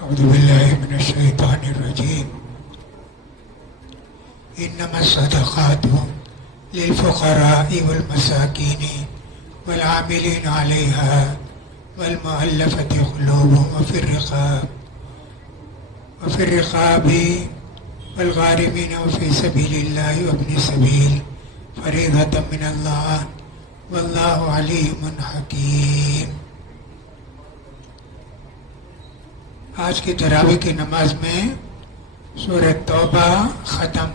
أعوذ بالله من الشيطان الرجيم إنما الصدقات للفقراء والمساكين والعاملين عليها والمؤلفة قلوبهم وفي الرقاب والغارمين وفي سبيل الله وابن السبيل فريضة من الله والله عليم حكيم. آج کی تراویح کی نماز میں سورہ توبہ ختم،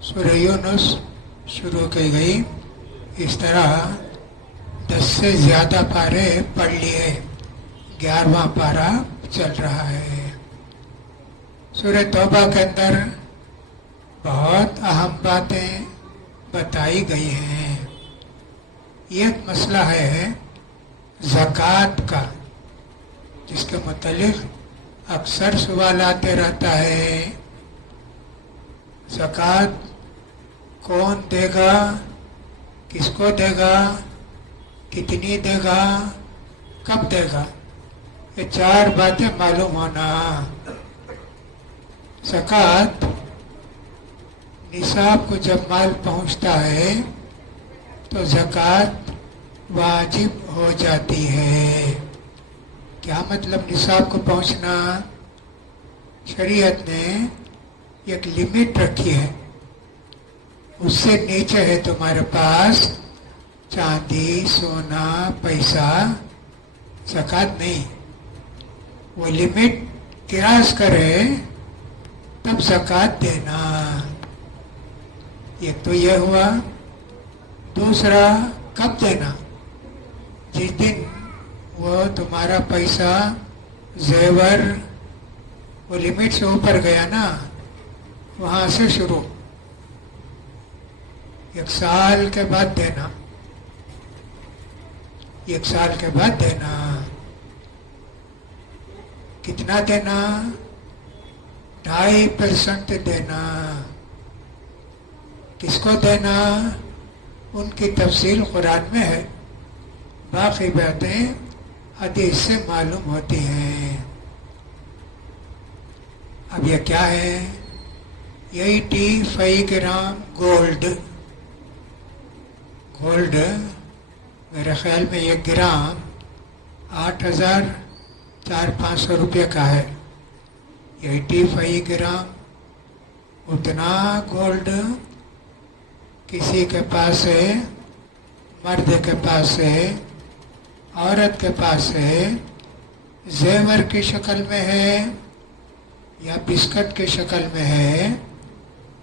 سورہ یونس شروع کی گئی. اس طرح 10 سے زیادہ پارے پڑھ لیے، 11واں پارہ چل رہا ہے. سورہ توبہ کے اندر بہت اہم باتیں بتائی گئی ہیں. یہ مسئلہ ہے زکوٰۃ کا، جس کے متعلق اکثر سوال آتے رہتا ہے. زکوٰۃ کون دے گا، کس کو دے گا، کتنی دے گا، کب دے گا، یہ 4 باتیں معلوم ہونا. زکوٰۃ نصاب کو جب مال پہنچتا ہے تو زکوٰۃ واجب ہو جاتی ہے. کیا مطلب نصاب کو پہنچنا؟ شریعت نے ایک لمٹ رکھی ہے، اس سے نیچے ہے تمہارے پاس چاندی، سونا، پیسہ، زکوٰۃ نہیں. وہ لمٹ کراس کرے تب زکوٰۃ دینا. ایک تو یہ ہوا. دوسرا، کب دینا؟ جس دن وہ تمہارا پیسہ، زیور وہ لمٹ سے اوپر گیا نا، وہاں سے شروع. 1 سال کے بعد دینا، 1 سال کے بعد دینا. کتنا دینا؟ 2.5% دینا. کس کو دینا؟ ان کی تفصیل قرآن میں ہے، باقی باتیں حدیث سے معلوم ہوتی ہیں. اب یہ کیا ہے؟ 85 گرام گولڈ. میرے خیال میں 1 گرام 8,400-500 روپے کا ہے. 85 گرام اتنا گولڈ کسی کے پاس ہے، مرد کے پاس ہے، عورت کے پاس ہے، زیور کی شکل میں ہے یا بسکٹ کی شکل میں ہے،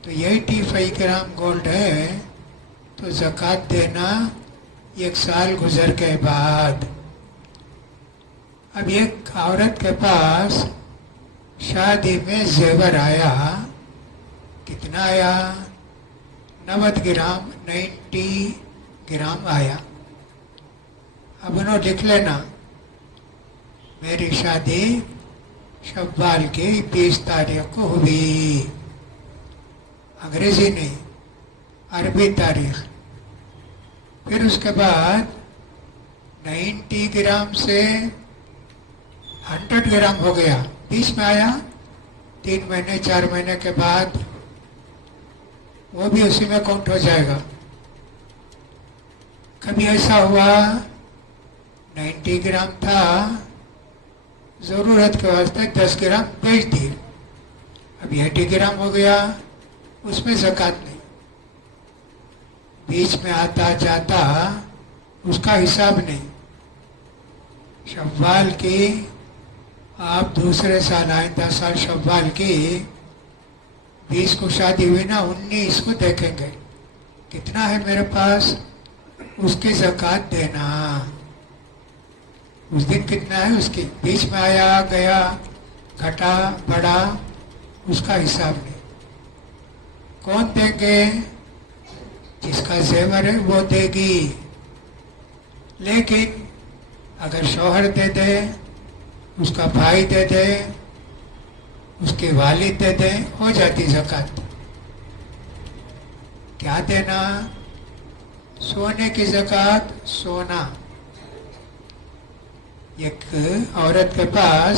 تو 85 گرام گولڈ ہے تو زکوٰۃ دینا 1 سال گزر کے بعد. اب ایک عورت کے پاس شادی میں زیور آیا، کتنا آیا؟ 90 گرام، 90 گرام آیا. اب انہوں لکھ لینا میری شادی شوال کی 20 تاریخ کو ہوئی. انگریزی نہیں، عربی تاریخ. پھر اس کے بعد 90 گرام سے 100 گرام ہو گیا، 20 میں آیا. 3 مہینے 4 مہینے کے بعد وہ بھی اسی میں کاؤنٹ ہو جائے گا. کبھی ایسا ہوا 90 گرام تھا، ضرورت کے واسطے 10 گرام بیچ دی، اب 80 گرام ہو گیا، اس میں زکوٰۃ نہیں. بیچ میں آتا جاتا اس کا حساب نہیں. شوال کی آپ دوسرے سال آئندہ سال شوال کی 20 کو شادی ہوئی نا، 19 کو دیکھیں گے کتنا ہے میرے پاس، اس کی زکوٰۃ دینا. اس دن کتنا ہے اس کی، بیچ میں آیا گیا، گھٹا بڑا، اس کا حساب نہیں. کون دیں گے؟ جس کا زیور ہے وہ دے گی. لیکن اگر شوہر دے دے، اس کا بھائی دے دے، اس کے والد دے دیں، ہو جاتی زکوٰۃ. کیا دینا؟ سونے کی زکوٰۃ. سونا، ایک عورت کے پاس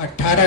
18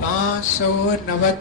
590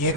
1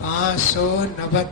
590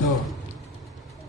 2।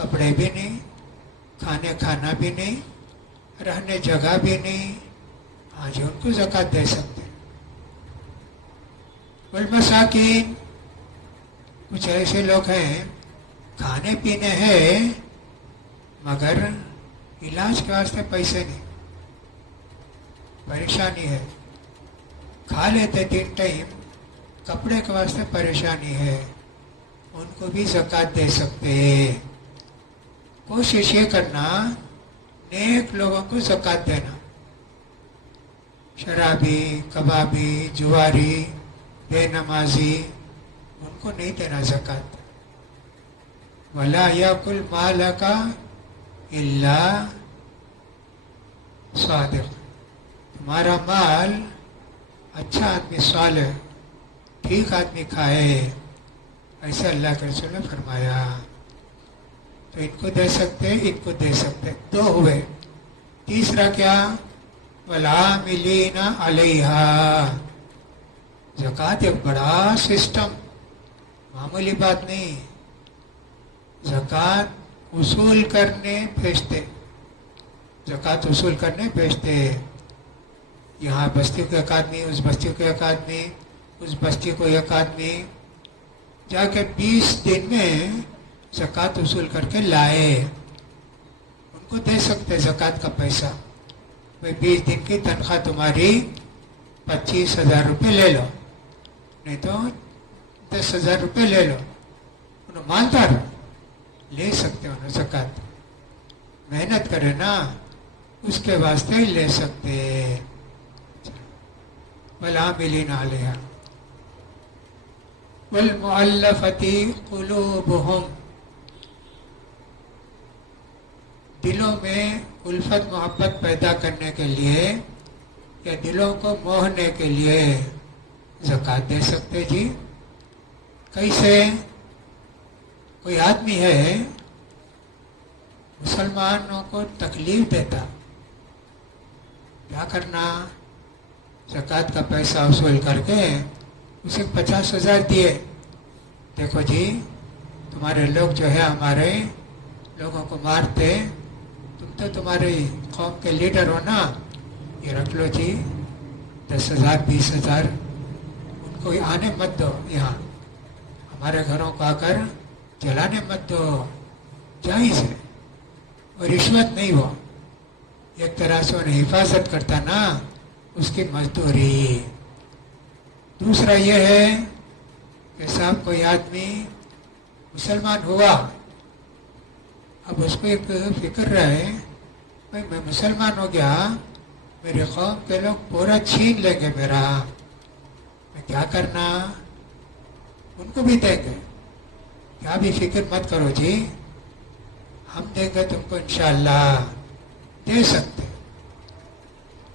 کپڑے بھی نہیں، کھانا بھی نہیں، رہنے جگہ بھی نہیں، آج ان کو زکوٰۃ دے سکتے۔ والمساکین، کچھ ایسے لوگ ہیں کھانے پینے ہیں مگر علاج کے واسطے پیسے نہیں، پریشانی ہے، کھا لیتے 3 ٹائم، کپڑے کے واسطے پریشانی ہے، ان کو بھی زکوٰۃ دے سکتے ہیں۔ کوشش یہ کرنا نیک لوگوں کو زکوٰۃ دینا، شرابی، کبابی، جواری، بے نمازی، ان کو نہیں دینا زکوٰۃ۔ وَلَا يَأْكُلْ مَالَكَ إِلَّا صادق، تمہارا مال اچھا آدمی، صالح، ٹھیک آدمی کھائے، ایسے اللہ کے رسول نے فرمایا۔ تو ان کو دے سکتے، ان کو دے سکتے، 2 ہوئے۔ تیسرا کیا؟ وَالْعَامِلِينَ عَلَيْهَا، زکوٰۃ ایک بڑا سسٹم، معمولی بات نہیں۔ زکوٰۃ وصول کرنے بھیجتے، زکوٰۃ وصول کرنے بھیجتے، یہاں بستی کو ایک آدمی، اس بستی کو ایک آدمی، اس بستی کو ایک آدمی، جا کے 20 دن میں زکوٰۃ وصول کر کے لائے، ان کو دے سکتے زکوٰۃ کا پیسہ۔ بھائی 20 دن کی تنخواہ تمہاری 25,000 روپے لے لو، نہیں تو 10,000 روپے لے لو، انہوں مالدار لے سکتے، انہوں زکوٰۃ محنت کرے نا، اس کے واسطے ہی لے سکتے۔ وَالْعَامِلِينَ عَلَيْهَا وَالْمُؤَلَّفَةِ قُلُوبُهُمْ، دلوں میں الفت محبت پیدا کرنے کے لیے یا دلوں کو موہنے کے لیے زکوٰۃ دے سکتے جی۔ کیسے؟ کوئی آدمی ہے مسلمانوں کو تکلیف دیتا، کیا کرنا؟ زکوٰۃ کا پیسہ وصول کر کے اسے 50,000 دیے، دیکھو جی تمہارے لوگ جو ہے ہمارے لوگوں کو مارتے، تم تو تمہاری قوم کے لیڈر ہو نا، یہ رکھ لو جی 10,000 20,000، ان کو آنے مت دو، یہاں ہمارے گھروں کو آ کر جلانے مت دو، جائز ہے، اور رشوت نہیں ہو، ایک طرح سے انہیں حفاظت کرتا نا، اس کی مزدوری۔ دوسرا یہ ہے کہ صاحب کوئی آدمی مسلمان ہوا، اب اس کو ایک فکر رہے، بھائی میں مسلمان ہو گیا، میرے قوم کے لوگ پورا چھین لیں گے میرا، میں کیا کرنا؟ ان کو بھی دیں گے، کیا بھی فکر مت کرو جی، ہم دیں گے تم کو انشاءاللہ، دے سکتے۔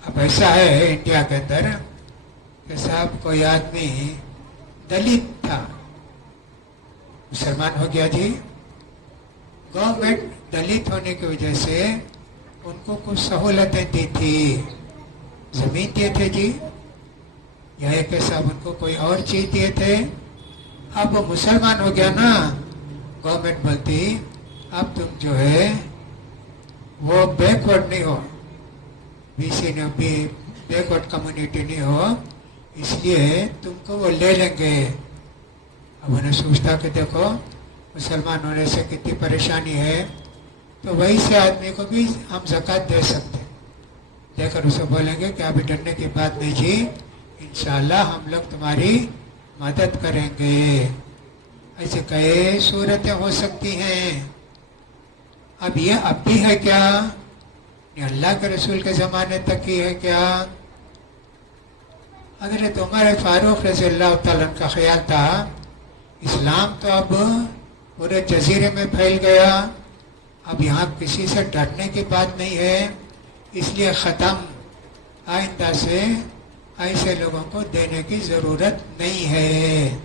اب ایسا ہے انڈیا کے اندر کہ صاحب کوئی آدمی دلت تھا، مسلمان ہو گیا جی، گورنمنٹ دلت ہونے کی وجہ سے ان کو کچھ سہولتیں دی تھی، زمین دیے تھے جی، یا ہے کہ صاحب ان کو کوئی اور چیز دیے تھے، اب وہ مسلمان ہو گیا نا، گورنمنٹ بولتی اب تم جو ہے وہ بیکورڈ نہیں ہو، بی سی نے بھی بیکورڈ کمیونٹی نہیں ہو، اس لیے تم کو وہ لے لیں گے۔ اب انہیں سوچتا کہ دیکھو مسلمان ہونے سے کتنی پریشانی ہے، تو وہی سے آدمی کو بھی ہم زکوٰۃ دے سکتے، دے کر اسے بولیں گے کہ ابھی ڈرنے کی بات نہیں جی، انشاءاللہ ہم لوگ تمہاری مدد کریں گے۔ ایسے کئی صورتیں ہو سکتی ہیں۔ اب یہ اب بھی ہے کیا؟ یہ اللہ کے رسول کے زمانے تک ہی ہے کیا؟ حضرت عمر فاروق رضی اللہ تعالیٰ کا خیال تھا اسلام تو اب پورے جزیرے میں پھیل گیا، اب یہاں کسی سے ڈرنے کی بات نہیں ہے، اس لیے ختم، آئندہ سے ایسے لوگوں کو دینے کی ضرورت نہیں ہے،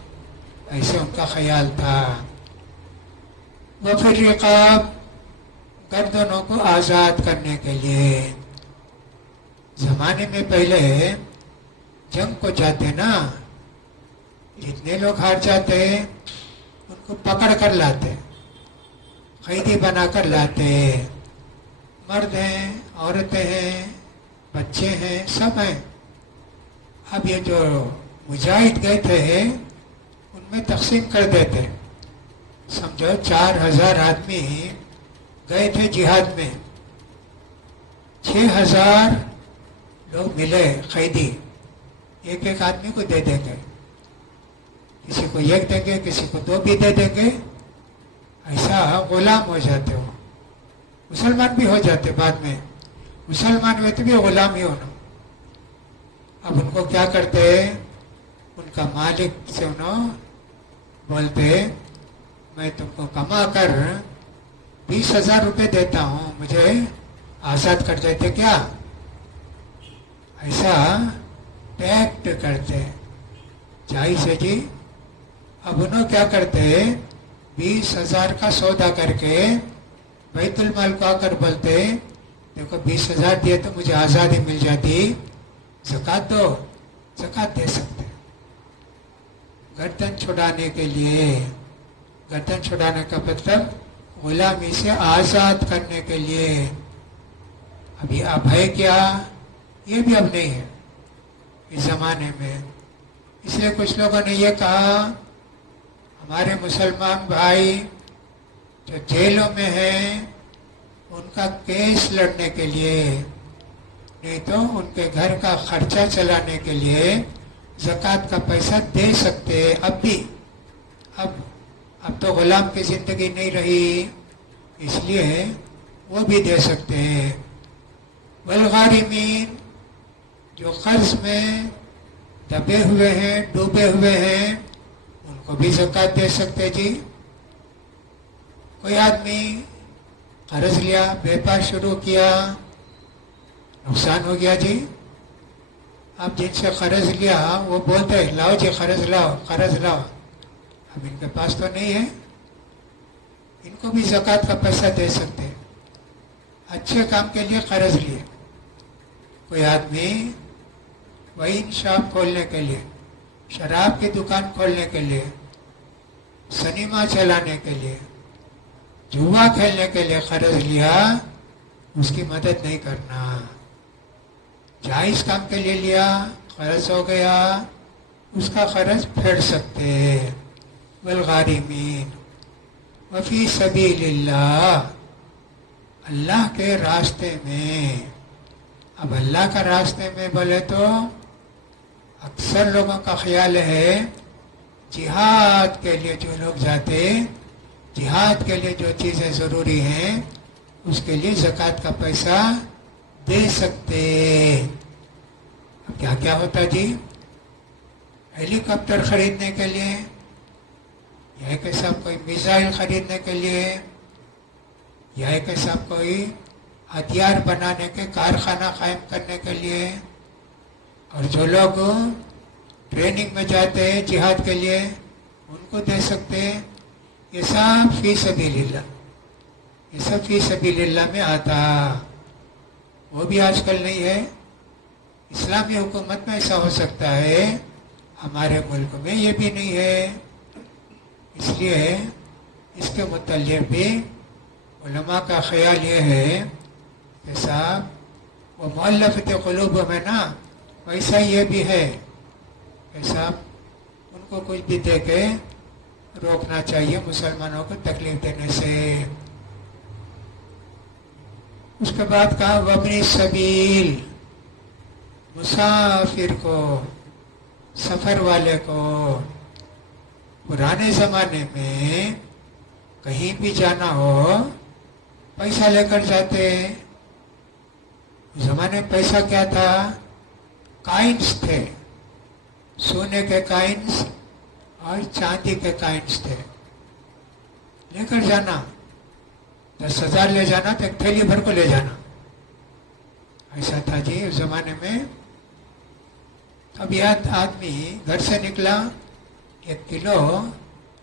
ایسے ان کا خیال تھا۔ وفی الرقاب، گردنوں کو آزاد کرنے کے لیے، زمانے میں پہلے جنگ کو جاتے نا، جتنے لوگ ہار جاتے ان کو پکڑ کر لاتے، قیدی بنا کر لاتے. مرد ہیں، عورتیں ہیں، بچے ہیں، سب ہیں. اب یہ جو مجاہد گئے تھے ان میں تقسیم کر دیتے. سمجھو 4000 آدمی گئے تھے جہاد میں، 6000 لوگ ملے قیدی، ایک ایک آدمی کو دے دیں گے. کسی کو ایک دیں گے، کسی کو 2 بھی دے دیں گے. ایسا غلام ہو جاتے ہو. مسلمان بھی ہو جاتے بعد میں، مسلمان ہوئے تو بھی غلام ہی ہونا. اب ان کو کیا کرتے، ان کا مالک سے انہوں بولتے میں تم کو کما کر 20,000 روپے دیتا ہوں، مجھے آزاد کر دیتے کیا. ایسا پیکٹ کرتے. جائز ہے جی. اب انہوں کیا کرتے، 20,000 کا سودا کر کے بیت المال کو آ کر بولتے دیکھو 20,000 دیے تو مجھے آزادی مل جاتی، زکوٰۃ دو. زکوٰۃ دے سکتے. گردن چھڑانے کے لیے، گردن چھڑانے کا مطلب غلامی سے آزاد کرنے کے لیے. ابھی اب ہے کیا، یہ بھی اب نہیں ہے اس زمانے میں. اس لیے کچھ لوگوں نے یہ کہا ہمارے مسلمان بھائی جو جیلوں میں ہیں ان کا کیس لڑنے کے لیے، نہیں تو ان کے گھر کا خرچہ چلانے کے لیے زکوٰۃ کا پیسہ دے سکتے. اب بھی اب تو غلام کی زندگی نہیں رہی، اس لیے وہ بھی دے سکتے ہیں. والغارمین، جو قرض میں دبے ہوئے ہیں، ڈوبے ہوئے ہیں، ان کو بھی زکوٰۃ دے سکتے جی. کوئی آدمی قرض لیا، بیپار شروع کیا، نقصان ہو گیا جی. اب جن سے قرض لیا وہ بولتے لاؤ جی قرض لاؤ، قرض لاؤ. اب ان کے پاس تو نہیں ہے، ان کو بھی زکوٰۃ کا پیسہ دے سکتے. اچھے کام کے لیے قرض لیے. کوئی آدمی وائن شاپ کھولنے کے لیے، شراب کی دکان کھولنے کے لیے، سنیما چلانے کے لیے، جوا کھیلنے کے لیے قرض لیا، اس کی مدد نہیں کرنا. جائز کام کے لیے لیا، قرض ہو گیا، اس کا قرض پھیر سکتے. والغارمین وفی سبیل اللہ، اللہ کے راستے میں. اب اللہ کا راستے میں بولے تو اکثر لوگوں کا خیال ہے جہاد کے لیے جو لوگ جاتے، جہاد کے لیے جو چیزیں ضروری ہیں اس کے لیے زکوٰۃ کا پیسہ دے سکتے. اب کیا کیا ہوتا جی، ہیلی کاپٹر خریدنے کے لیے، یا کہ صاحب کوئی میزائل خریدنے کے لیے، یا کہ صاحب کوئی ہتھیار بنانے کے کارخانہ قائم کرنے کے لیے. اور جو لوگ ٹریننگ میں جاتے ہیں جہاد کے لیے ان کو دے سکتے. یہ سب فی سبیل اللہ، یہ سب فی سبیل اللہ میں آتا. وہ بھی آج کل نہیں ہے. اسلامی حکومت میں ایسا ہو سکتا ہے، ہمارے ملک میں یہ بھی نہیں ہے. اس لیے اس کے متعلق بھی علماء کا خیال یہ ہے کہ صاحب وہ مؤلفۃ قلوب میں نا ویسا یہ بھی ہے کہ صاحب ان کو کچھ بھی دے کے روکنا چاہیے مسلمانوں کو تکلیف دینے سے. اس کے بعد کہا وابن سبیل، مسافر کو، سفر والے کو. پرانے زمانے میں کہیں بھی جانا ہو پیسہ لے کر جاتے. اس زمانے میں پیسہ کیا تھا، کائنز تھے، سونے کے کائنز اور چاندی کے کائنز تھے. لے کر جانا، 10,000 لے جانا تو ایک تھیلی بھر کو لے جانا. ایسا تھا جی اس زمانے میں. اب یہ آدمی گھر سے نکلا، 1 کلو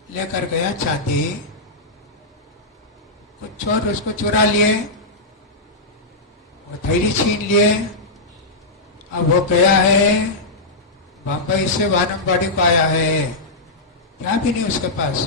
لے کر گیا چاندی. کچھ چور اس کو چرا لیے، وہ تھیلی چھین لیے. اب وہ گیا ہے بمبئی سے وانم باڑی کو آیا ہے، کیا بھی نہیں اس کے پاس.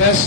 10,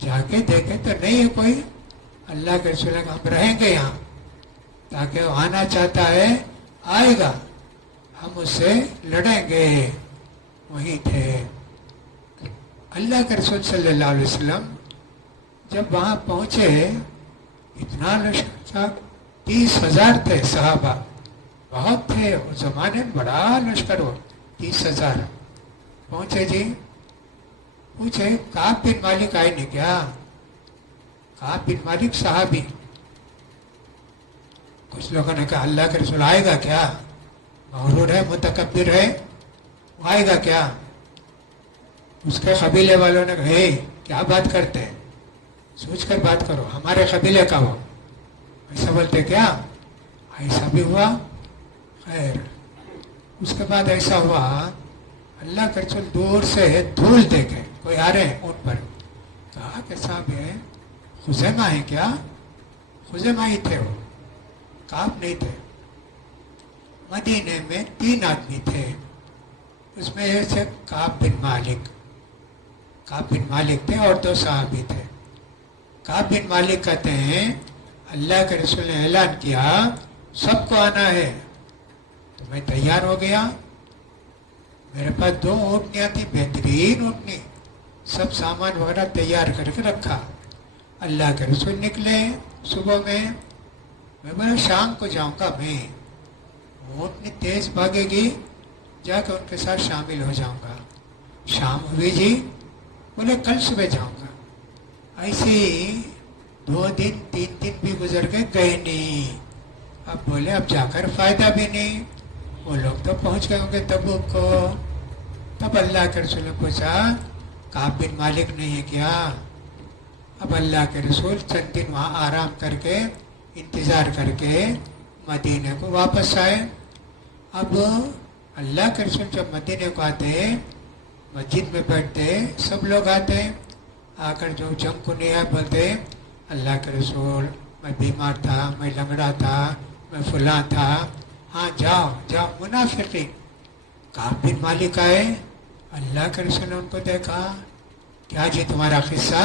جا کے دیکھے تو نہیں ہے کوئی. اللہ کے رسول نے کہا ہم رہیں گے یہاں, تاکہ وہ آنا چاہتا ہے آئے گا, ہم اس سے لڑیں گے. وہیں تھے. اللہ کے رسول صلی اللہ علیہ وسلم جب وہاں پہنچے, اتنا لشکر تھا, 30,000 تھے صحابہ, بہت تھے اس زمانے میں, بڑا لشکر ہو, 30,000 پہنچے. جی پوچھے کعب بن مالک آئے نہیں کیا؟ کعب بن مالک صحابی. کچھ لوگوں نے کہا اللہ کے رسول آئے گا کیا؟ مغرور ہے, متکبر ہے, وہ آئے گا کیا؟ اس کے قبیلے والوں نے کہا ہے کیا بات کرتے ہیں, سوچ کر بات کرو, ہمارے قبیلے کا ہو. ایسا بولتے کیا؟ ایسا بھی ہوا. خیر اس کے بعد ایسا ہوا, اللہ کے رسول دور سے دھول دیکھے, کوئی آ رہے ہیں اونٹ پر. کہا کہ صاحب ہے خزیمہ ہے کیا؟ خزیمہ ہی تھے وہ, کعب نہیں تھے. مدینے میں 3 آدمی تھے, اس میں ایک تھے کعب بن مالک. کعب بن مالک تھے اور 2 صحابی تھے. کعب بن مالک کہتے ہیں اللہ کے رسول نے اعلان کیا سب کو آنا ہے, تو میں تیار ہو گیا. میرے پاس 2 اونٹنیاں تھیں, بہترین اونٹنی, سب سامان وغیرہ تیار کر کے رکھا. اللہ کے رسول نکلے صبح میں بولا شام کو جاؤں گا میں. اونٹنی تیز بھاگے گی, جا کے ان کے ساتھ شامل ہو جاؤں گا. شام ہوئی جی, بولے کل صبح جاؤں گا. ایسے ہی 2 دن 3 دن بھی گزر گئے نہیں. اب بولے اب جا کر فائدہ بھی نہیں, وہ لوگ تو پہنچ گئے ہوں گے تبوک کو. تب اللہ کے رسول نے پوچھا کعب بن مالک نہیں ہے کیا؟ اب اللہ کے رسول چند دن وہاں آرام کر کے انتظار کر کے مدینے کو واپس آئے. اب اللہ کے رسول جب مدینے کو آتے, مسجد میں بیٹھتے, سب لوگ آتے, آ کر جو جنگ کو نہیں آئے بولتے اللہ کے رسول میں بیمار تھا, میں لنگڑا تھا, میں فلاں تھا, ہاں جاؤ جاؤ. منافقین. کعب بن مالک آئے, اللہ کے رسول نے ان کو دیکھا, کیا جی تمہارا قصہ؟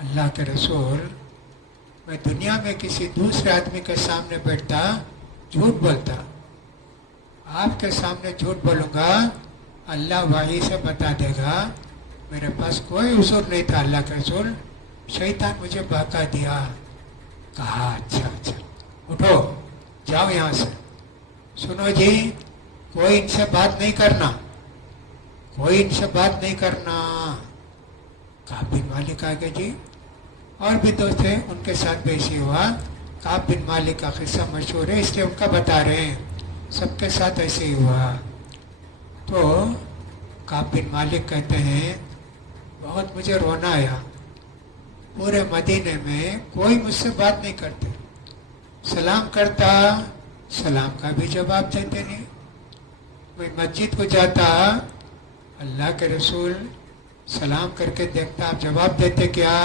اللہ کے رسول میں دنیا میں کسی دوسرے آدمی کے سامنے بیٹھتا جھوٹ بولتا, آپ کے سامنے جھوٹ بولوں گا اللہ وحی سے بتا دے گا میرے پاس کوئی عذر نہیں تھا. اللہ کے رسول شیطان مجھے بہکا دیا. کہا اچھا اچھا اٹھو جاؤ یہاں سے. سنو جی کوئی ان سے بات نہیں کرنا, کوئی ان سے بات نہیں کرنا. کعب بن مالک آ گئے جی, اور بھی 2 تھے ان کے ساتھ بھی ایسے ہوا. کعب بن مالک کا قصہ مشہور ہے اس لیے ان کا بتا رہے ہیں, سب کے ساتھ ایسے ہی ہوا. تو کعب بن مالک کہتے ہیں بہت مجھے رونا آیا, پورے مدینے میں کوئی مجھ سے بات نہیں کرتے, سلام کرتا سلام کا بھی جواب دیتے نہیں. میں مسجد کو جاتا, اللہ کے رسول سلام کر کے دیکھتا, آپ جواب دیتے کیا؟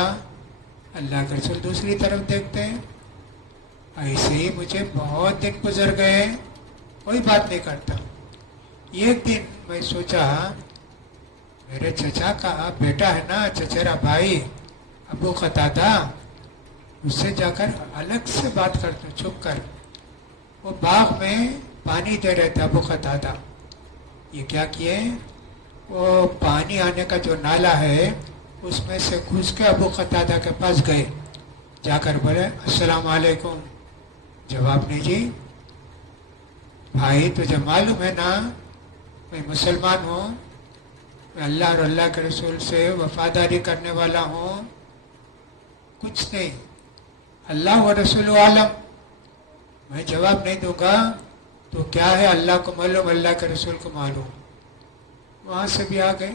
اللہ کے رسول دوسری طرف دیکھتے. ایسے ہی مجھے بہت دن گزر گئے, کوئی بات نہیں کرتا. ایک دن میں سوچا میرے چچا کا بیٹا ہے نا, چچیرا بھائی ابو قتادہ, اس سے جا کر الگ سے بات کرتا چھپ کر. وہ باغ میں پانی دے رہے تھے ابو قتادہ. یہ کیا کیے, وہ پانی آنے کا جو نالا ہے اس میں سے گھس کے ابو قتادہ کے پاس گئے. جا کر بولے السلام علیکم. جواب نہیں جی. بھائی تجھے معلوم ہے نا میں مسلمان ہوں, میں اللہ اور اللہ کے رسول سے وفاداری کرنے والا ہوں. کچھ نہیں, اللہ و رسول عالم. میں جواب نہیں دوں گا تو کیا ہے, اللہ کو معلوم اللہ کے رسول کو معلوم. وہاں سے بھی آ گئے.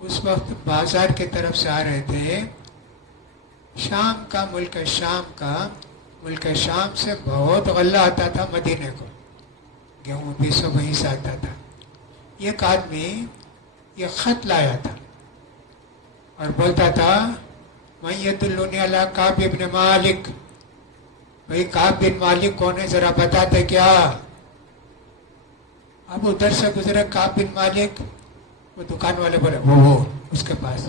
اس وقت بازار کی طرف سے آ رہے تھے. شام کا ملک شام سے بہت غلہ آتا تھا مدینے کو, گیہوں بھی سب وہیں سے آتا تھا. ایک آدمی یہ خط لایا تھا اور بولتا تھا میں یدلونی علی کعب ابن مالک. بھائی کعب بن مالک کون ہے ذرا بتاتے کیا؟ اب ادھر سے گزرے کعب بن مالک, وہ دکان والے بولے وہ اس کے پاس.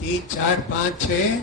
3, 4, 5, 6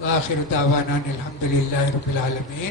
وآخر دعوانا الحمد للہ رب العالمین.